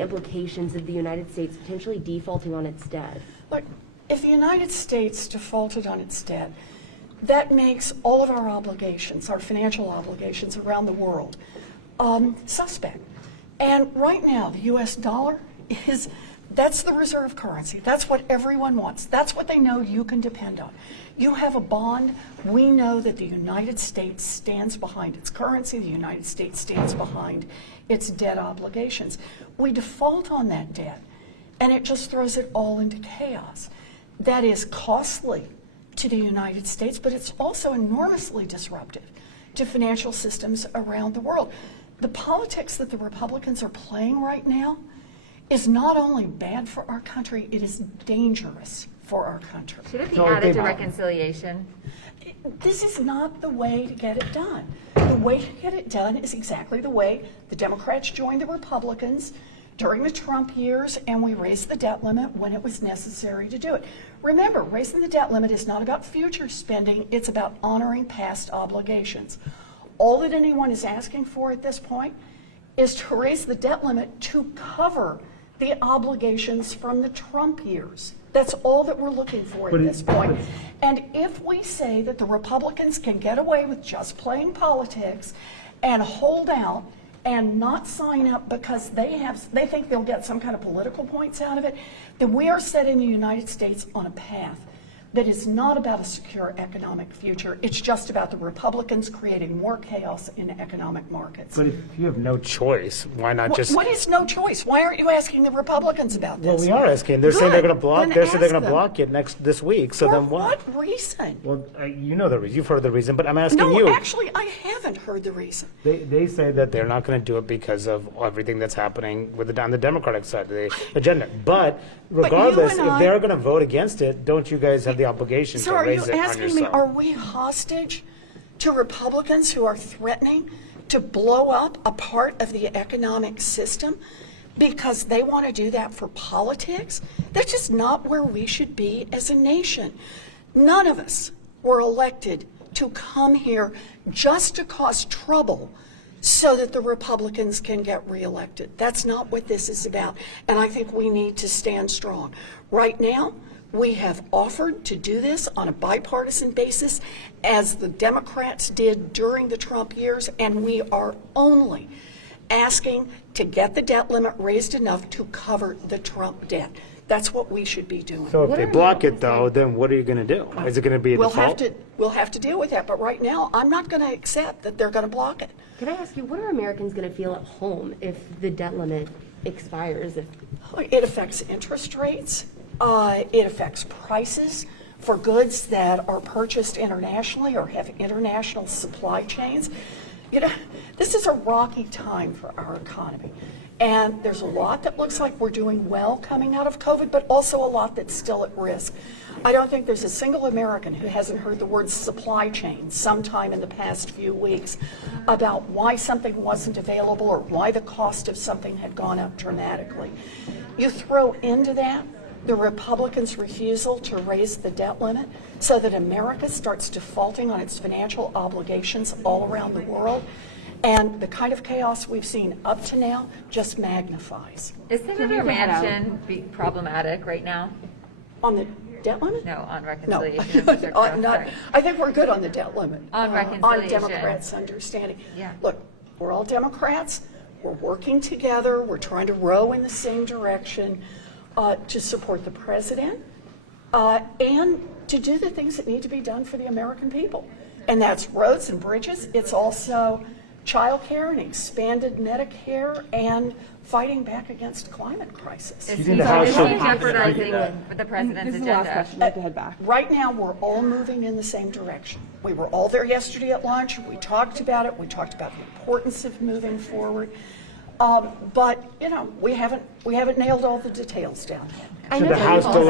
implications of the United States potentially defaulting on its debt? Look, if the United States defaulted on its debt, that makes all of our obligations, our financial obligations around the world, suspect. And right now, the US dollar that's the reserve currency. That's what everyone wants. That's what they know you can depend on. You have a bond. We know that the United States stands behind its currency. The United States stands behind its debt obligations. We default on that debt, and it just throws it all into chaos. That is costly to the United States, but it's also enormously disruptive to financial systems around the world. The politics that the Republicans are playing right now is not only bad for our country, it is dangerous for our country. Should it be added to reconciliation? This is not the way to get it done. The way to get it done is exactly the way the Democrats joined the Republicans during the Trump years, and we raised the debt limit when it was necessary to do it. Remember, raising the debt limit is not about future spending, it's about honoring past obligations. All that anyone is asking for at this point is to raise the debt limit to cover the obligations from the Trump years. That's all that we're looking for at this point. And if we say that the Republicans can get away with just playing politics and hold out and not sign up because they think they'll get some kind of political points out of it, then we are setting the United States on a path that is not about a secure economic future. It's just about the Republicans creating more chaos in economic markets. But if you have no choice, why not just? What is no choice? Why aren't you asking the Republicans about this? Well, we are asking. They're saying they're going to block. Then They're saying they're ask going to them. block it this week. So For then what? what reason? Well, you know the reason. You've heard the reason, but I'm asking No, you. actually, I haven't heard the reason. They say that they're not going to do it because of everything that's happening on the Democratic side of the agenda. But regardless, and if I- they're going to vote against it, don't you guys have the obligation So to are you raise it on asking me, yourself? are we hostage to Republicans who are threatening to blow up a part of the economic system because they want to do that for politics? That's just not where we should be as a nation. None of us were elected to come here just to cause trouble so that the Republicans can get reelected. That's not what this is about. And I think we need to stand strong. Right now, we have offered to do this on a bipartisan basis, as the Democrats did during the Trump years, and we are only asking to get the debt limit raised enough to cover the Trump debt. That's what we should be doing. So if they block it, though, then what are you going to do? Is it going to be a default? We'll have to deal with that. But right now, I'm not going to accept that they're going to block it. Can I ask you, what are Americans going to feel at home if the debt limit expires? It affects interest rates. It affects prices for goods that are purchased internationally or have international supply chains. You know, this is a rocky time for our economy. And there's a lot that looks like we're doing well coming out of COVID, but also a lot that's still at risk. I don't think there's a single American who hasn't heard the word supply chain sometime in the past few weeks about why something wasn't available or why the cost of something had gone up dramatically. You throw into that the Republicans' refusal to raise the debt limit so that America starts defaulting on its financial obligations all around the world. And the kind of chaos we've seen up to now just magnifies. Is Senator Manchin problematic right now? On the debt limit? No, on No, reconciliation. I think we're good on the debt limit. On On reconciliation. Democrats' understanding. Yeah. Look, we're all Democrats. We're working together. We're trying to row in the same direction to support the president and to do the things that need to be done for the American people. And that's roads and bridges. It's also child care and expanded Medicare and fighting back against climate crisis. Is You he think the House should- jeopardizing with the president's This is the last agenda? question. I have to head back. Right now, we're all moving in the same direction. We were all there yesterday at lunch. We talked about it. We talked about the importance of moving forward. But you know, we haven't nailed all the details down yet. I Should know the that House you've also